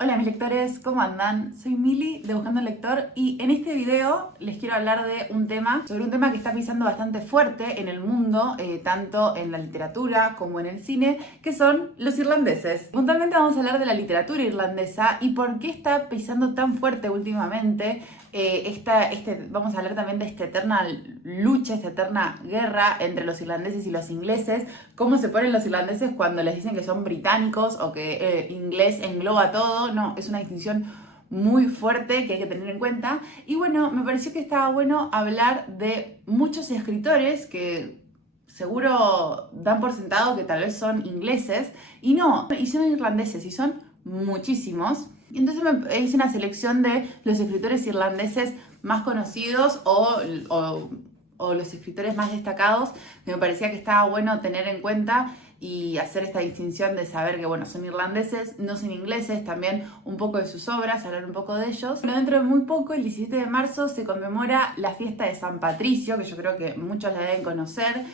Hola mis lectores, ¿cómo andan? Soy Mili de Buscando un Lector y en este video les quiero hablar de sobre un tema que está pisando bastante fuerte en el mundo, tanto en la literatura como en el cine, que son los irlandeses. Puntualmente vamos a hablar de la literatura irlandesa y por qué está pisando tan fuerte últimamente. Vamos a hablar también de esta eterna lucha, esta eterna guerra entre los irlandeses y los ingleses, cómo se ponen los irlandeses cuando les dicen que son británicos o que inglés engloba todo. No, es una distinción muy fuerte que hay que tener en cuenta. Y bueno, me pareció que estaba bueno hablar de muchos escritores que seguro dan por sentado que tal vez son ingleses, y no, y son irlandeses, y son muchísimos. Y entonces me hice una selección de los escritores irlandeses más conocidos o los escritores más destacados que me parecía que estaba bueno tener en cuenta y hacer esta distinción de saber que, bueno, son irlandeses, no son ingleses, también un poco de sus obras, hablar un poco de ellos. Pero dentro de muy poco, el 17 de marzo, se conmemora la fiesta de San Patricio, que yo creo que muchos la deben conocer,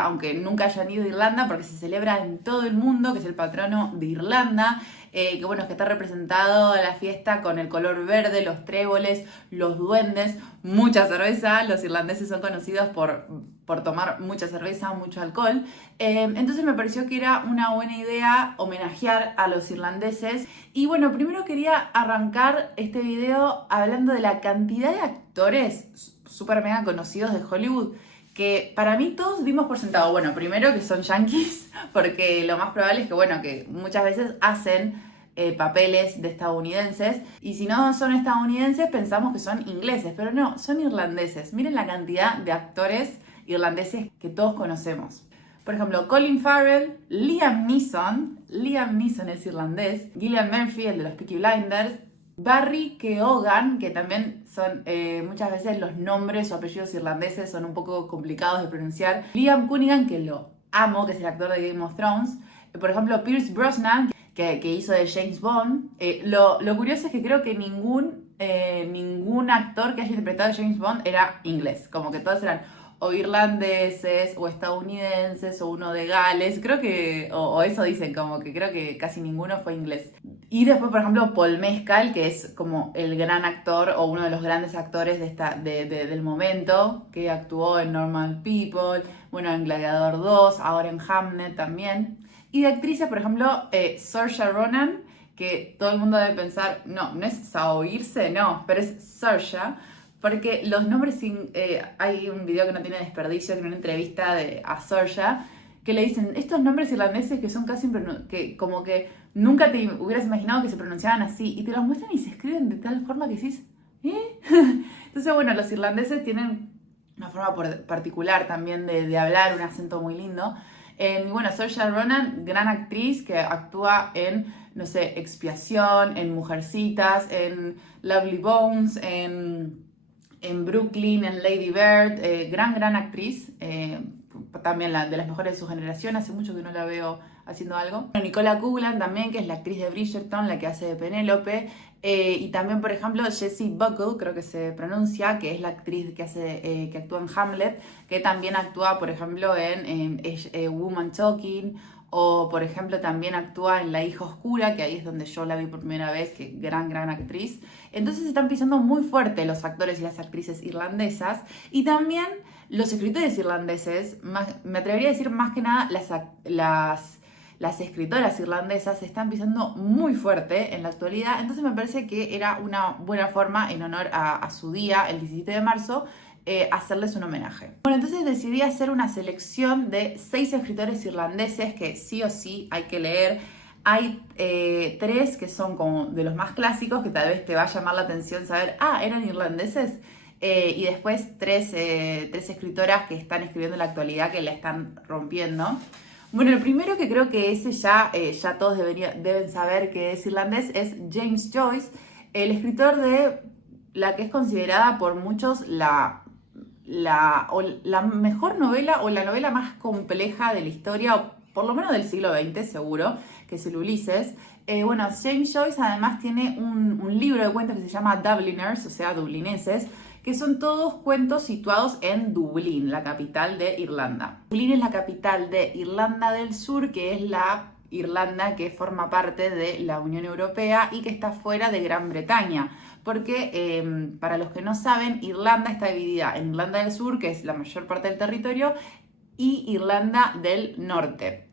aunque nunca hayan ido a Irlanda, porque se celebra en todo el mundo, que es el patrono de Irlanda. Que bueno, es que está representado la fiesta con el color verde, los tréboles, los duendes, mucha cerveza. Los irlandeses son conocidos por tomar mucha cerveza, mucho alcohol. Entonces me pareció que era una buena idea homenajear a los irlandeses. Y bueno, primero quería arrancar este video hablando de la cantidad de actores súper mega conocidos de Hollywood que para mí todos dimos por sentado, bueno, primero que son yanquis, porque lo más probable es que, bueno, que muchas veces hacen papeles de estadounidenses, y si no son estadounidenses pensamos que son ingleses, pero no, son irlandeses. Miren la cantidad de actores irlandeses que todos conocemos. Por ejemplo, Colin Farrell, Liam Neeson es irlandés, Cillian Murphy, el de los Peaky Blinders, Barry Keoghan, que también son muchas veces los nombres o apellidos irlandeses son un poco complicados de pronunciar. Liam Cunningham, que lo amo, que es el actor de Game of Thrones. Por ejemplo, Pierce Brosnan, que hizo de James Bond. Lo curioso es que creo que ningún actor que haya interpretado a James Bond era inglés. Como que todos eran o irlandeses, o estadounidenses, o uno de Gales. Creo que, o eso dicen, como que creo que casi ninguno fue inglés. Y después, por ejemplo, Paul Mescal, que es como el gran actor o uno de los grandes actores del momento, que actuó en Normal People, bueno, en Gladiador 2, ahora en Hamnet también. Y de actrices, por ejemplo, Saoirse Ronan, que todo el mundo debe pensar, no es Saoirse, no, pero es Saoirse, porque los nombres, hay un video que no tiene desperdicio, en una entrevista a Saoirse, que le dicen, estos nombres irlandeses que son casi, que como que nunca te hubieras imaginado que se pronunciaban así, y te los muestran y se escriben de tal forma que decís, ¿eh? Entonces, bueno, los irlandeses tienen una forma particular también de hablar, un acento muy lindo. Y bueno, Saoirse Ronan, gran actriz que actúa en, no sé, Expiación, en Mujercitas, en Lovely Bones, en Brooklyn, en Lady Bird, gran actriz, también de las mejores de su generación. Hace mucho que no la veo haciendo algo. Nicola Coughlan también, que es la actriz de Bridgerton, la que hace de Penélope. Y también, por ejemplo, Jessie Buckle, creo que se pronuncia, que es la actriz que actúa en Hamlet, que también actúa, por ejemplo, en Woman Talking, o por ejemplo también actúa en La hija oscura, que ahí es donde yo la vi por primera vez, que gran actriz. Entonces están pisando muy fuerte los actores y las actrices irlandesas, y también los escritores irlandeses, me atrevería a decir más que nada las escritoras irlandesas se están pisando muy fuerte en la actualidad. Entonces me parece que era una buena forma, en honor a su día, el 17 de marzo, hacerles un homenaje. Bueno, entonces decidí hacer una selección de 6 escritores irlandeses que sí o sí hay que leer. Hay 3 que son como de los más clásicos, que tal vez te va a llamar la atención saber, eran irlandeses. Y después 3 escritoras que están escribiendo en la actualidad, que la están rompiendo. Bueno, el primero, que creo que ese ya todos deben saber que es irlandés, es James Joyce, el escritor de la que es considerada por muchos la mejor novela, o la novela más compleja de la historia, o por lo menos del siglo XX seguro, que es el Ulises. Bueno, James Joyce además tiene un libro de cuentos que se llama Dubliners, o sea, dublineses, que son todos cuentos situados en Dublín, la capital de Irlanda. Dublín es la capital de Irlanda del Sur, que es la Irlanda, que forma parte de la Unión Europea y que está fuera de Gran Bretaña. Porque, para los que no saben, Irlanda está dividida en Irlanda del Sur, que es la mayor parte del territorio, y Irlanda del Norte.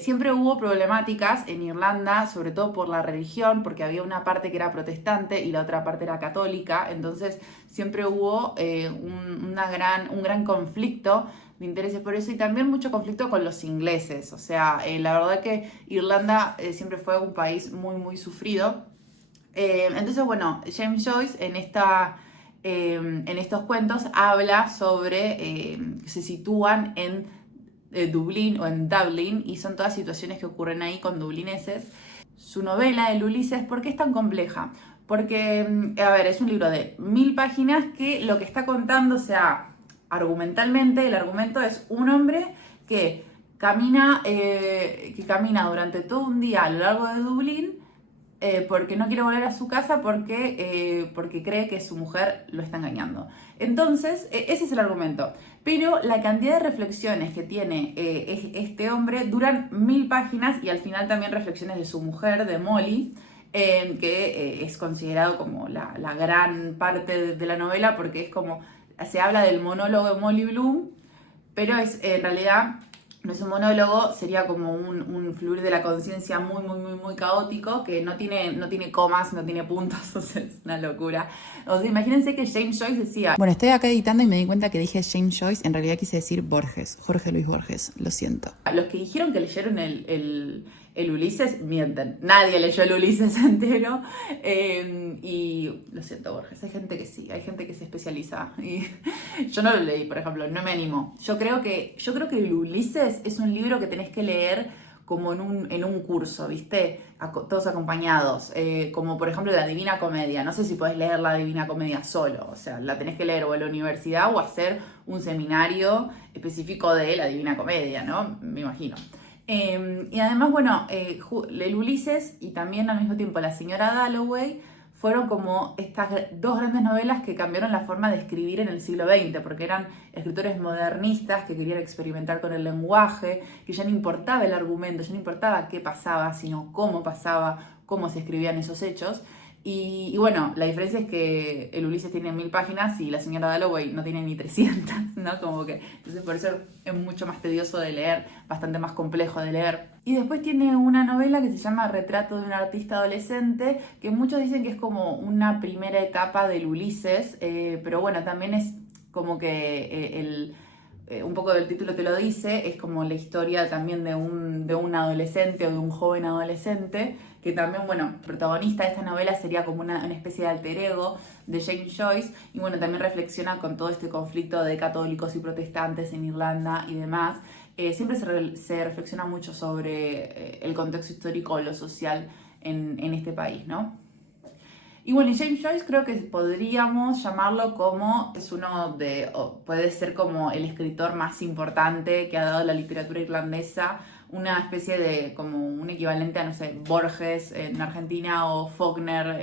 Siempre hubo problemáticas en Irlanda, sobre todo por la religión, porque había una parte que era protestante y la otra parte era católica, entonces siempre hubo un gran conflicto de intereses por eso, y también mucho conflicto con los ingleses. O sea, la verdad que Irlanda siempre fue un país muy, muy sufrido. Entonces, bueno, James Joyce en estos cuentos habla sobre que se sitúan en Dublín o en Dublín, y son todas situaciones que ocurren ahí con dublineses. Su novela, El Ulises, ¿por qué es tan compleja? Porque, a ver, es un libro de 1000 páginas que lo que está contando, o sea, argumentalmente, el argumento es un hombre que camina durante todo un día a lo largo de Dublín, porque no quiere volver a su casa porque cree que su mujer lo está engañando. Entonces, ese es el argumento. Pero la cantidad de reflexiones que tiene este hombre duran 1000 páginas, y al final también reflexiones de su mujer, de Molly, que es considerado como la gran parte de la novela, porque es como, se habla del monólogo de Molly Bloom, pero en realidad no es un monólogo, sería como un fluir de la conciencia muy, muy, muy, muy caótico, que no tiene comas, no tiene puntos, o sea, es una locura. O sea, imagínense que James Joyce decía... Bueno, estoy acá editando y me di cuenta que dije James Joyce, en realidad quise decir Borges, Jorge Luis Borges, lo siento. Los que dijeron que leyeron el Ulises, mienten. Nadie leyó el Ulises entero. Y lo siento, Borges, hay gente que sí, hay gente que se especializa. Y yo no lo leí, por ejemplo, no me animo. Yo creo que el Ulises es un libro que tenés que leer como en un curso, ¿viste? Todos acompañados. Como por ejemplo la Divina Comedia. No sé si podés leer la Divina Comedia solo. O sea, la tenés que leer o en la universidad o hacer un seminario específico de la Divina Comedia, ¿no? Me imagino. Y además, bueno, el Ulises y también al mismo tiempo La Señora Dalloway fueron como estas dos grandes novelas que cambiaron la forma de escribir en el siglo XX, porque eran escritores modernistas que querían experimentar con el lenguaje, que ya no importaba el argumento, ya no importaba qué pasaba, sino cómo pasaba, cómo se escribían esos hechos. Y bueno, la diferencia es que el Ulises tiene 1000 páginas y La Señora Dalloway no tiene ni 300, ¿no? Como que, entonces por eso es mucho más tedioso de leer, bastante más complejo de leer. Y después tiene una novela que se llama Retrato de un artista adolescente, que muchos dicen que es como una primera etapa del Ulises, pero bueno, también es como que un poco del título te lo dice, es como la historia también de un adolescente o de un joven adolescente, que también, bueno, protagonista de esta novela sería como una especie de alter ego de James Joyce, y bueno, también reflexiona con todo este conflicto de católicos y protestantes en Irlanda y demás. Siempre se reflexiona mucho sobre el contexto histórico o lo social en este país, ¿no? Y bueno, James Joyce creo que podríamos llamarlo como, puede ser como el escritor más importante que ha dado la literatura irlandesa, una especie de, como un equivalente a, no sé, Borges en Argentina o Faulkner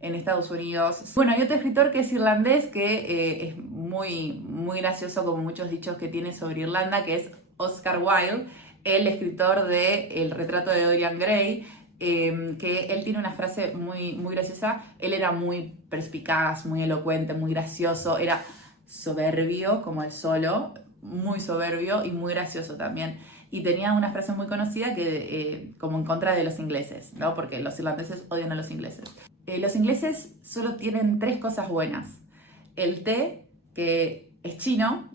en Estados Unidos. Bueno, hay otro escritor que es irlandés que es muy, muy gracioso, como muchos dichos que tiene sobre Irlanda, que es Oscar Wilde, el escritor de El retrato de Dorian Gray, que él tiene una frase muy, muy graciosa. Él era muy perspicaz, muy elocuente, muy gracioso, era soberbio como él solo, muy soberbio y muy gracioso también. Y tenía una frase muy conocida que como en contra de los ingleses, ¿no? Porque los irlandeses odian a los ingleses. Los ingleses solo tienen 3 cosas buenas: el té, que es chino,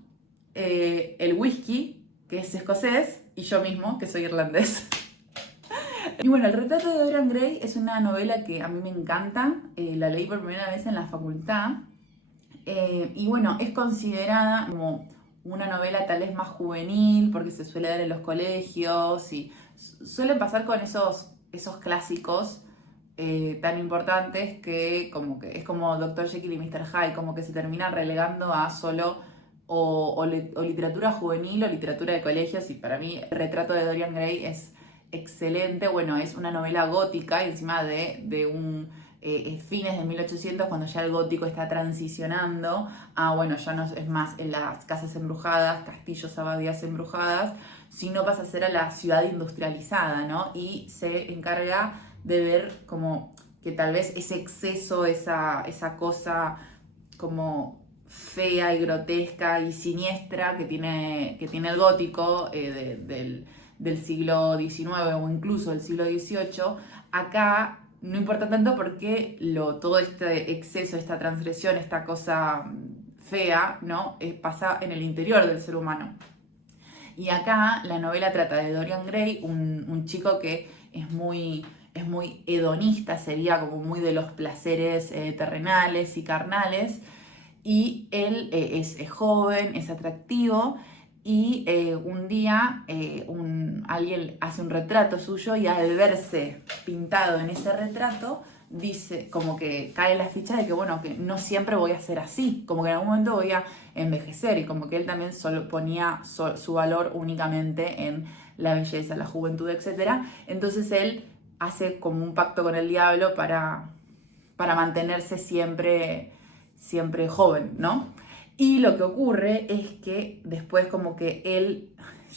el whisky, que es escocés, y yo mismo, que soy irlandés. Y bueno, El retrato de Dorian Gray es una novela que a mí me encanta, la leí por primera vez en la facultad, y bueno, es considerada como una novela tal vez más juvenil, porque se suele dar en los colegios, y suelen pasar con esos clásicos tan importantes que es como Dr. Jekyll y Mr. Hyde, como que se termina relegando a solo o literatura juvenil o literatura de colegios, y para mí El retrato de Dorian Gray es excelente. Bueno, es una novela gótica y encima de un fines de 1800, cuando ya el gótico está transicionando a, bueno, ya no es más en las casas embrujadas, castillos, abadías embrujadas, sino pasa a ser a la ciudad industrializada, ¿no? Y se encarga de ver como que tal vez ese exceso, esa cosa como fea y grotesca y siniestra que tiene el gótico del siglo XIX o incluso del siglo XVIII, acá no importa tanto porque todo este exceso, esta transgresión, esta cosa fea, ¿no? Pasa en el interior del ser humano. Y acá la novela trata de Dorian Gray, un chico que es muy hedonista, sería como muy de los placeres terrenales y carnales, y él es joven, es atractivo, y un día alguien hace un retrato suyo y al verse pintado en ese retrato, dice, como que cae la ficha de que, bueno, que no siempre voy a ser así, como que en algún momento voy a envejecer, y como que él también solo ponía su valor únicamente en la belleza, la juventud, etc. Entonces él hace como un pacto con el diablo para mantenerse siempre joven, ¿no? Y lo que ocurre es que después como que él,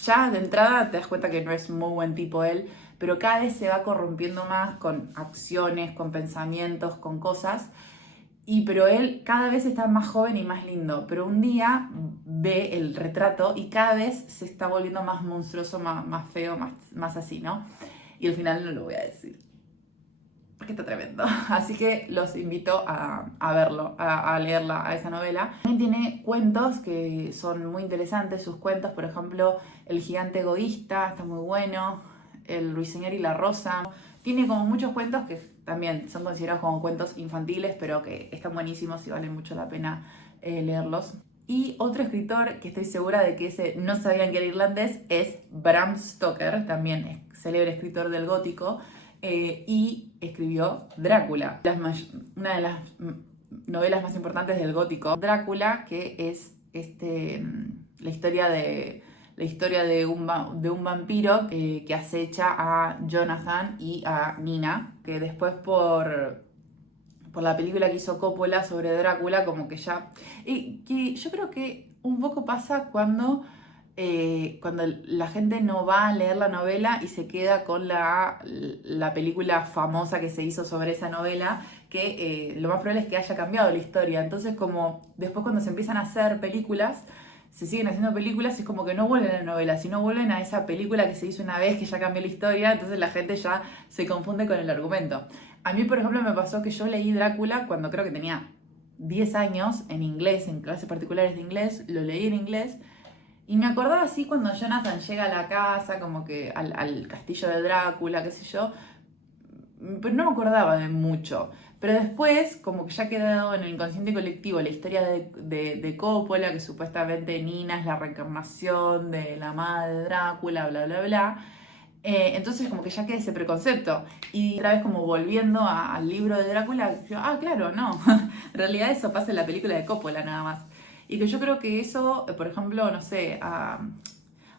ya de entrada te das cuenta que no es muy buen tipo él, pero cada vez se va corrompiendo más con acciones, con pensamientos, con cosas, pero él cada vez está más joven y más lindo, pero un día ve el retrato y cada vez se está volviendo más monstruoso, más feo, más así, ¿no? Y al final no lo voy a decir, porque está tremendo. Así que los invito a verlo, a leerla, a esa novela. También tiene cuentos que son muy interesantes, sus cuentos, por ejemplo, El gigante egoísta, está muy bueno, El ruiseñor y la rosa. Tiene como muchos cuentos que también son considerados como cuentos infantiles, pero que están buenísimos y vale mucho la pena leerlos. Y otro escritor que estoy segura de que ese no sabían que era irlandés es Bram Stoker, también es célebre escritor del gótico, y escribió Drácula, una de las novelas más importantes del gótico. Drácula, que es la historia de un vampiro que acecha a Jonathan y a Nina, que después por la película que hizo Coppola sobre Drácula, como que ya... que yo creo que un poco pasa cuando la gente no va a leer la novela y se queda con la película famosa que se hizo sobre esa novela, que lo más probable es que haya cambiado la historia. Entonces, como después cuando se empiezan a hacer películas, se siguen haciendo películas y es como que no vuelven a la novela, sino vuelven a esa película que se hizo una vez, que ya cambió la historia, entonces la gente ya se confunde con el argumento. A mí, por ejemplo, me pasó que yo leí Drácula cuando creo que tenía 10 años, en inglés, en clases particulares de inglés, lo leí en inglés, y me acordaba así cuando Jonathan llega a la casa, como que al castillo de Drácula, qué sé yo, pero no me acordaba de mucho. Pero después, como que ya ha quedado en el inconsciente colectivo la historia de Coppola, que supuestamente Nina es la reencarnación de la madre de Drácula, bla, bla, bla. Entonces como que ya queda ese preconcepto. Y otra vez como volviendo al libro de Drácula, yo, claro, no. En realidad eso pasa en la película de Coppola nada más. Y que yo creo que eso, por ejemplo, no sé,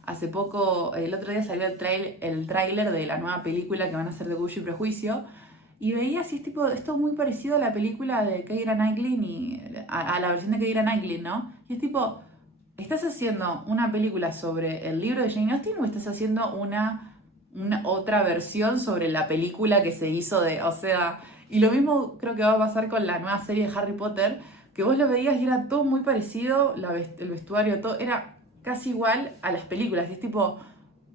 hace poco, el otro día salió el tráiler de la nueva película que van a hacer de Orgullo y Prejuicio, y veía así, tipo, esto es muy parecido a la película de Keira Knightley y a la versión de Keira Knightley, ¿no? Y es tipo, ¿estás haciendo una película sobre el libro de Jane Austen o estás haciendo una otra versión sobre la película que se hizo o sea, y lo mismo creo que va a pasar con la nueva serie de Harry Potter, que vos lo veías y era todo muy parecido, el vestuario, todo era casi igual a las películas, y es tipo,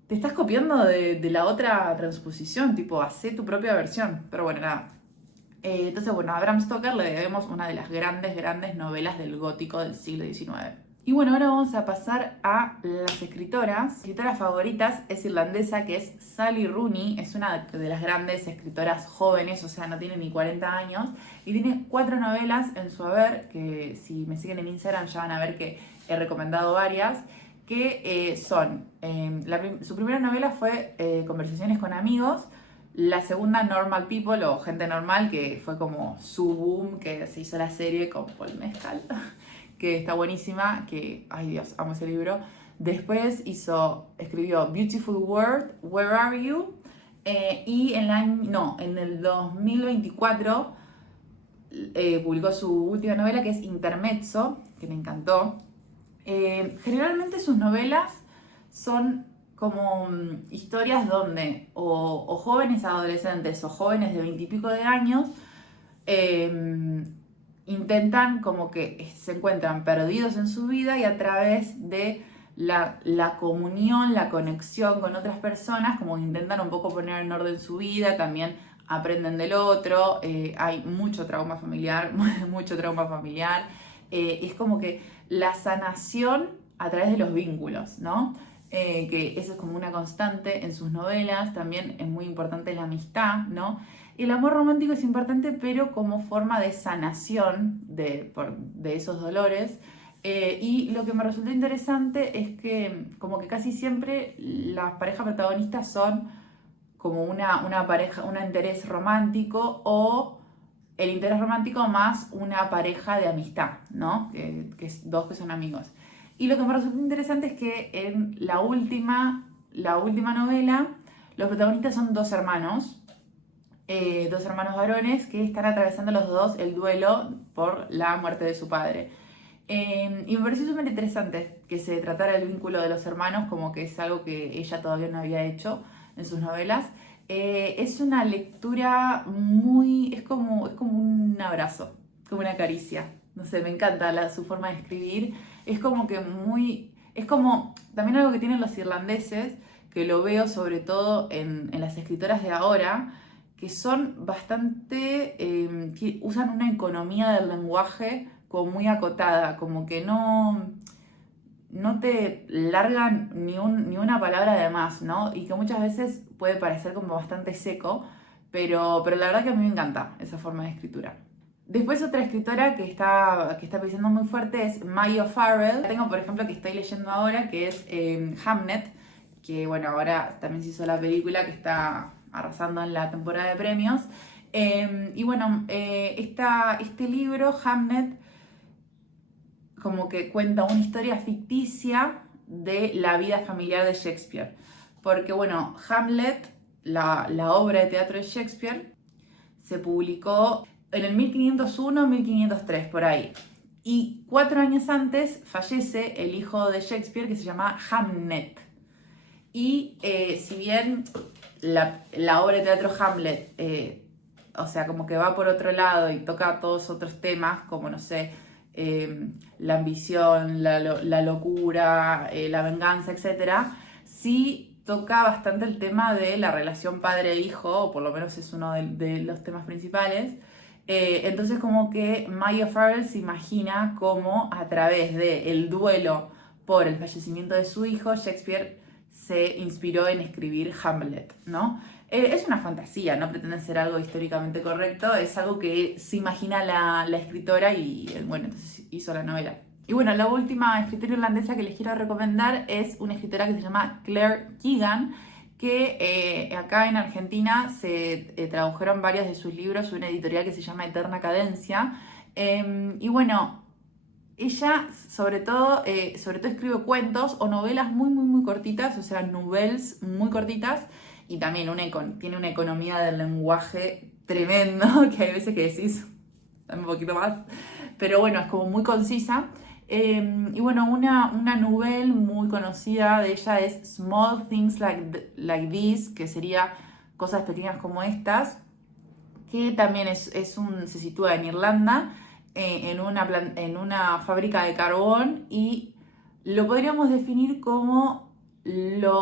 te estás copiando de la otra transposición, tipo, hacé tu propia versión, pero bueno, nada. Entonces, bueno, a Bram Stoker le debemos una de las grandes novelas del gótico del siglo XIX. Y bueno, ahora vamos a pasar a las escritoras. Mi escritora favorita es irlandesa, que es Sally Rooney. Es una de las grandes escritoras jóvenes, o sea, no tiene ni 40 años. Y tiene 4 novelas en su haber, que si me siguen en Instagram ya van a ver que he recomendado varias, que son... su primera novela fue Conversaciones con amigos. La segunda, Normal People, o Gente Normal, que fue como su boom, que se hizo la serie con Paul Mescal, que está buenísima, que, ay Dios, amo ese libro. Después escribió Beautiful World, Where Are You? Y en el 2024 publicó su última novela, que es Intermezzo, que me encantó. Generalmente sus novelas son como historias donde o jóvenes adolescentes o jóvenes de 20 y pico de años intentan como que se encuentran perdidos en su vida y a través de la comunión, la conexión con otras personas, como que intentan un poco poner en orden su vida, también aprenden del otro, hay mucho trauma familiar, mucho trauma familiar, es como que la sanación a través de los vínculos, ¿no? Que eso es como una constante en sus novelas, también es muy importante la amistad, ¿no? El amor romántico es importante, pero como forma de sanación de esos dolores. Y lo que me resultó interesante es que como que casi siempre las parejas protagonistas son como una pareja, un interés romántico o el interés romántico más una pareja de amistad, ¿no? Que es dos que son amigos. Y lo que me resultó interesante es que en la última novela los protagonistas son dos hermanos varones que están atravesando los dos el duelo por la muerte de su padre. Y me pareció súper interesante que se tratara el vínculo de los hermanos, como que es algo que ella todavía no había hecho en sus novelas. Es una lectura es como un abrazo, como una caricia. No sé, me encanta su forma de escribir. Es como que es como también algo que tienen los irlandeses, que lo veo sobre todo en las escritoras de ahora, que son bastante, que usan una economía del lenguaje como muy acotada, como que no te largan ni una palabra de más, ¿no? Y que muchas veces puede parecer como bastante seco, pero la verdad que a mí me encanta esa forma de escritura. Después otra escritora que está pisando muy fuerte es Maya Farrell. Tengo, por ejemplo, que estoy leyendo ahora, que es Hamnet, que bueno, ahora también se hizo la película que está arrasando en la temporada de premios. Y bueno, este libro, Hamnet, como que cuenta una historia ficticia de la vida familiar de Shakespeare. Porque bueno, Hamlet, la obra de teatro de Shakespeare, se publicó en el 1501-1503, por ahí. Y 4 años antes fallece el hijo de Shakespeare, que se llama Hamnet. Y si bien la obra de teatro Hamlet, o sea, como que va por otro lado y toca todos otros temas, como, no sé, la ambición, la locura, la venganza, etc., sí toca bastante el tema de la relación padre-hijo, o por lo menos es uno de los temas principales. Entonces como que Maya Farrell se imagina cómo a través del duelo por el fallecimiento de su hijo, Shakespeare se inspiró en escribir Hamlet, ¿no? Es una fantasía, no pretende ser algo históricamente correcto, es algo que se imagina la escritora y bueno, entonces hizo la novela. Y bueno, la última escritora irlandesa que les quiero recomendar es una escritora que se llama Claire Keegan, que acá en Argentina se tradujeron varios de sus libros, una editorial que se llama Eterna Cadencia. Y bueno, ella sobre todo escribe cuentos o novelas muy, muy, muy cortitas, o sea, novelas muy cortitas, y también tiene una economía del lenguaje tremendo, que hay veces que decís, dame un poquito más, pero bueno, es como muy concisa. Y bueno, una novela muy conocida de ella es Small Things Like This, que sería cosas pequeñas como estas, que también se sitúa en Irlanda, en una fábrica de carbón, y lo podríamos definir como la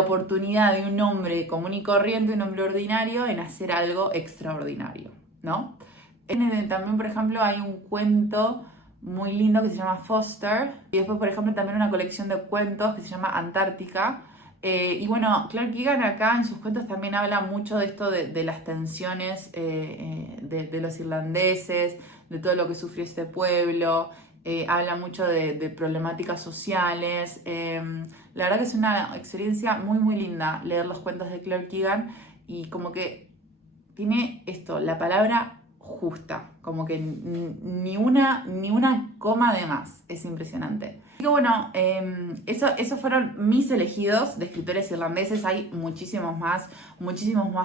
oportunidad de un hombre común y corriente, un hombre ordinario, en hacer algo extraordinario, ¿no? También, por ejemplo, hay un cuento muy lindo que se llama Foster, y después, por ejemplo, también una colección de cuentos que se llama Antártica. Y bueno, Claire Keegan acá en sus cuentos también habla mucho de esto de las tensiones de los irlandeses, de todo lo que sufrió este pueblo. Habla mucho de problemáticas sociales. La verdad que es una experiencia muy, muy linda leer los cuentos de Claire Keegan, y como que tiene esto, la palabra justa, como que ni una coma de más, es impresionante. Así que bueno, esos fueron mis elegidos de escritores irlandeses. Hay muchísimos más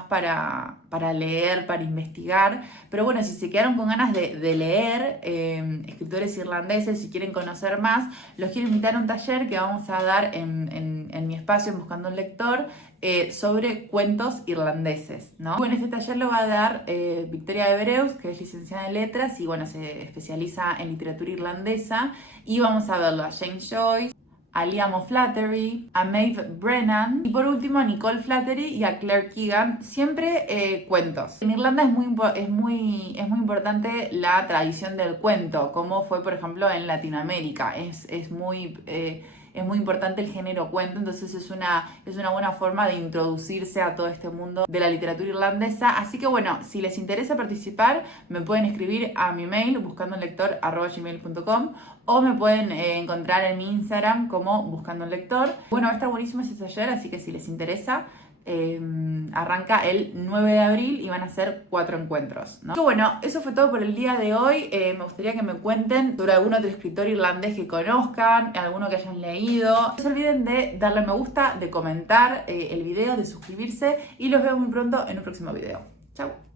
para leer, para investigar, pero bueno, si se quedaron con ganas de leer escritores irlandeses, si quieren conocer más, los quiero invitar a un taller que vamos a dar en mi espacio, en Buscando un Lector, sobre cuentos irlandeses, ¿no? Bueno, este taller lo va a dar Victoria Ebereus, que es licenciada en letras y bueno, se especializa en literatura irlandesa, y vamos a verlo a James Joyce, a Liam O'Flaherty, a Maeve Brennan y por último a Nicole Flattery y a Claire Keegan, siempre cuentos. En Irlanda es muy importante la tradición del cuento, como fue por ejemplo en Latinoamérica. Es muy importante el género cuento, entonces es una buena forma de introducirse a todo este mundo de la literatura irlandesa. Así que bueno, si les interesa participar, me pueden escribir a mi mail buscandounlector@gmail.com o me pueden encontrar en mi Instagram como Buscando un Lector. Bueno, va a estar buenísimo ese taller, así que si les interesa, arranca el 9 de abril y van a ser 4 encuentros, ¿no? Pero bueno, eso fue todo por el día de hoy. Me gustaría que me cuenten sobre algún otro escritor irlandés que conozcan, alguno que hayan leído. No se olviden de darle me gusta, de comentar el video, de suscribirse y los veo muy pronto en un próximo video. Chau.